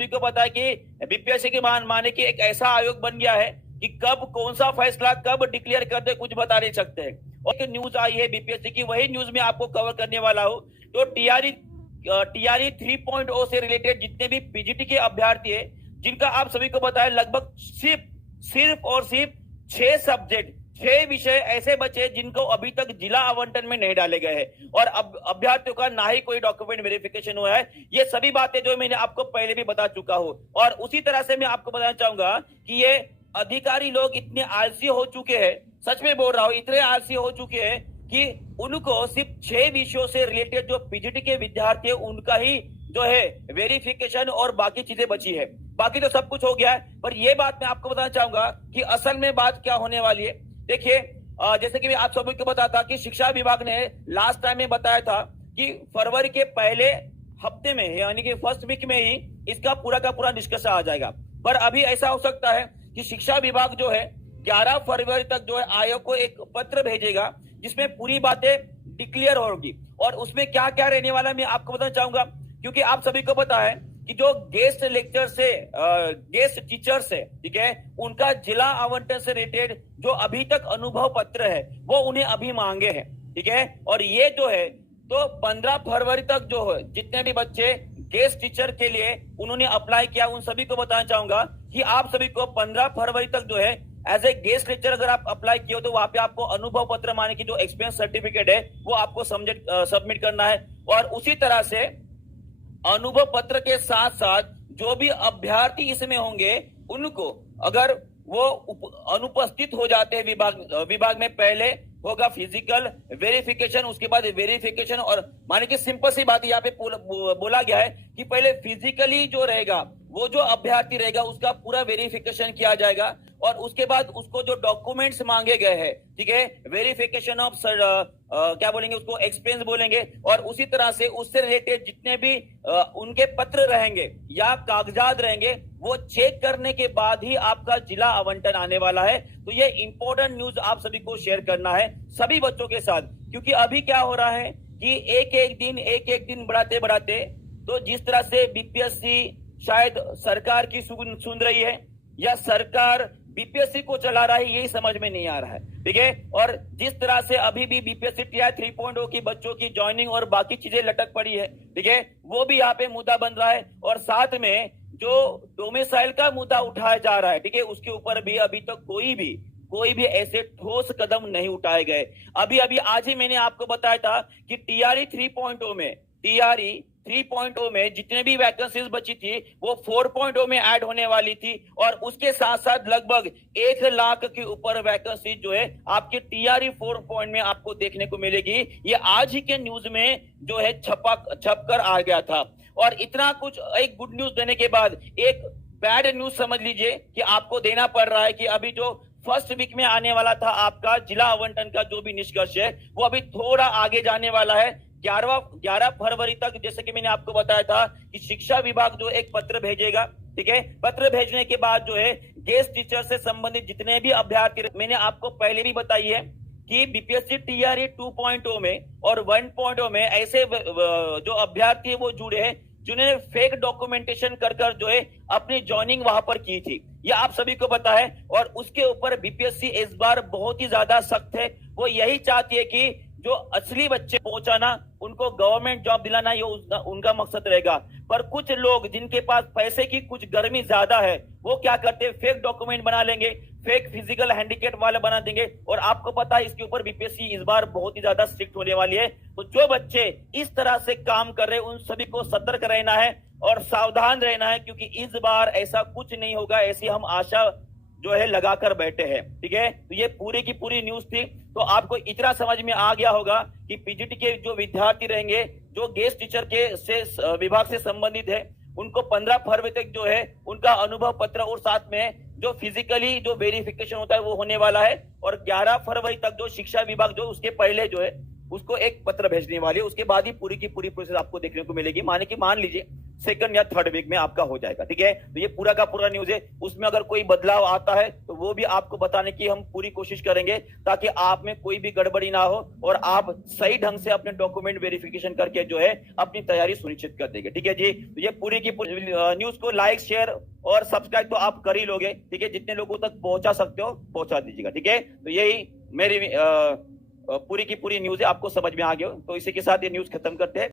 सभी को पता है कि बीपीएससी की माने कि एक ऐसा आयोग बन गया है कि कब कौन सा फैसला कब डिक्लेयर कर दे कुछ बता नहीं सकते हैं। और एक न्यूज आई है बीपीएससी की, वही न्यूज में आपको कवर करने वाला हूं। तो टीआरई 3.0 से रिलेटेड जितने भी पीजीटी के अभ्यर्थी है, जिनका आप सभी को पता है लगभग सिर्फ और सिर्फ 6 सब्जेक्ट 6 विषय ऐसे बचे जिनको अभी तक जिला आवंटन में नहीं डाले गए हैं और अब अभ्यर्थियों का ना ही कोई डॉक्यूमेंट वेरिफिकेशन हुआ है। ये सभी बातें जो मैंने आपको पहले भी बता चुका हूं। और उसी तरह से मैं आपको बताना चाहूंगा कि ये अधिकारी लोग इतने आलसी हो चुके हैं, सच में बोल रहा हूं, इतने आलसी हो चुके हैं कि उनको सिर्फ 6 विषयों से रिलेटेड जो पीजीटी के विद्यार्थी है उनका ही जो है वेरिफिकेशन और बाकी चीजें बची है, बाकी तो सब कुछ हो गया है। पर यह बात मैं आपको बताना चाहूंगा कि असल में बात क्या होने वाली है। देखिए, जैसे कि मैं आप सभी को बताता कि शिक्षा विभाग ने लास्ट टाइम में बताया था कि फरवरी के पहले हफ्ते में यानी कि फर्स्ट वीक में ही इसका पूरा का पूरा निष्कर्ष आ जाएगा। पर अभी ऐसा हो सकता है कि शिक्षा विभाग जो है 11 फरवरी तक जो है आयोग को एक पत्र भेजेगा जिसमें पूरी बातें डिक्लेयर होगी। और उसमें क्या क्या रहने वाला मैं आपको बताना चाहूंगा, क्योंकि आप सभी को पता है कि जो गेस्ट लेक्चर से गेस्ट टीचर्स है, ठीक है, उनका जिला आवंटन से रिलेटेड जो अभी तक अनुभव पत्र है वो उन्हें अभी मांगे हैं, ठीक है। और ये जो है तो 15 फरवरी तक जो है जितने भी बच्चे गेस्ट टीचर के लिए उन्होंने अप्लाई किया उन सभी को बताना चाहूंगा कि आप सभी को 15 फरवरी तक जो है एज ए गेस्ट लेक्चर अगर आप अप्लाई किए हो तो वहां पे आपको अनुभव पत्र माने की जो एक्सपीरियंस सर्टिफिकेट है वो आपको सबमिट करना है। और उसी तरह से अनुभव पत्र के साथ साथ जो भी अभ्यर्थी इसमें होंगे उनको अगर वो अनुपस्थित हो जाते हैं विभाग में, पहले होगा फिजिकल वेरिफिकेशन, उसके बाद वेरिफिकेशन। और माने कि सिंपल सी बात यहाँ पे बोला गया है कि पहले फिजिकली जो रहेगा वो जो अभ्यर्थी रहेगा उसका पूरा वेरिफिकेशन किया जाएगा और उसके बाद उसको जो डॉक्यूमेंट्स मांगे गए हैं, ठीक है, वेरिफिकेशन ऑफ क्या बोलेंगे उसको, एक्सपीरियंस बोलेंगे। और उसी तरह से उससे रिलेटेड जितने भी उनके पत्र रहेंगे या कागजात रहेंगे वो चेक करने के बाद ही आपका जिला आवंटन आने वाला है। तो ये इंपॉर्टेंट न्यूज आप सभी को शेयर करना है सभी बच्चों के साथ, क्योंकि अभी क्या हो रहा है कि एक एक दिन बढ़ाते बढ़ाते तो जिस तरह से बीपीएससी शायद सरकार की सुन रही है या सरकार बीपीएससी को चला रहा है, यही समझ में नहीं आ रहा है, ठीक है। और जिस तरह से अभी भी बीपीएससी टीआई 3.0 की बच्चों की ज्वाइनिंग और बाकी चीजें लटक पड़ी है, ठीक है, वो भी यहाँ पे मुद्दा बन रहा है। और साथ में जो डोमिसाइल का मुद्दा उठाया जा रहा है, ठीक है, उसके ऊपर भी अभी तक कोई भी ऐसे ठोस कदम नहीं उठाए गए। अभी आज ही मैंने आपको बताया था कि टीआरई 3.0 में जितने भी वैकेंसीज बची थी वो 4.0 में ऐड होने वाली थी और उसके साथ साथ लगभग 1 लाख के ऊपर वैकेंसी जो है आपके टीआरई 4.0 में आपको देखने को मिलेगी। ये आज ही के न्यूज में जो है छप कर आ गया था। और इतना कुछ एक गुड न्यूज देने के बाद एक बैड न्यूज समझ लीजिए कि आपको देना पड़ रहा है कि अभी जो फर्स्ट वीक में आने वाला था आपका जिला आवंटन का जो भी निष्कर्ष है वो अभी थोड़ा आगे जाने वाला है 11 फरवरी तक। जैसे कि मैंने आपको बताया था कि शिक्षा विभाग जो एक पत्र भेजेगा, ठीक है, पत्र भेजने के बाद जो है गेस्ट टीचर से संबंधित जितने भी अभ्यर्थी, मैंने आपको पहले भी बताई है कि बीपीएससी टीआरई 2.0 में और 1.0 में ऐसे जो अभ्यर्थी है वो जुड़े हैं जिन्होंने फेक डॉक्यूमेंटेशन कर जो है अपनी ज्वाइनिंग वहां पर की थी, ये आप सभी को पता है। और उसके ऊपर बीपीएससी इस बार बहुत ही ज्यादा सख्त है। वो यही चाहती है कि जो असली बच्चे पहुंचाना उनको गवर्नमेंट जॉब दिलाना ये उनका मकसद रहेगा। पर कुछ लोग जिनके पास पैसे की कुछ गर्मी ज्यादा है वो क्या करते हैं, फेक डॉक्यूमेंट बना लेंगे, फेक फिजिकल हैंडीकैप वाले बना देंगे। और आपको पता है इसके ऊपर बीपीएससी इस बार बहुत ही ज्यादा स्ट्रिक्ट होने वाली है। तो जो बच्चे इस तरह से काम कर रहे हैं उन सभी को सतर्क रहना है और सावधान रहना है, क्योंकि इस बार ऐसा कुछ नहीं होगा, ऐसी हम आशा जो है लगाकर बैठे हैं, ठीक है। तो ये पूरी की पूरी न्यूज थी। तो आपको इतना समझ में आ गया होगा कि पीजीटी के जो विद्यार्थी रहेंगे जो गेस्ट टीचर के से विभाग से संबंधित है उनको 15 फरवरी तक जो है उनका अनुभव पत्र और साथ में जो फिजिकली जो वेरिफिकेशन होता है वो होने वाला है। और 11 फरवरी तक जो शिक्षा विभाग जो उसके पहले जो है उसको एक पत्र भेजने वाली है, उसके बाद ही पूरी की पूरी प्रोसेस आपको देखने को मिलेगी। मान लीजिए सेकंड या थर्ड वीक में आपका हो जाएगा। ठीक है, तो ये पूरा का पूरा न्यूज है। उसमें अगर कोई बदलाव आता है तो वो भी आपको बताने की हम पूरी कोशिश करेंगे, ताकि आप में कोई भी गड़बड़ी ना हो और आप सही ढंग से अपने डॉक्यूमेंट वेरिफिकेशन करके जो है अपनी तैयारी सुनिश्चित कर देंगे। ठीक है जी, तो ये पूरी की पूरी न्यूज को लाइक, शेयर और सब्सक्राइब तो आप कर ही लोगे। ठीक है, जितने लोगों तक पहुंचा सकते हो पहुंचा दीजिएगा। ठीक है, तो यही मेरी पूरी की पूरी न्यूज है, आपको समझ में आ गया हो। तो इसी के साथ ये न्यूज खत्म करते हैं।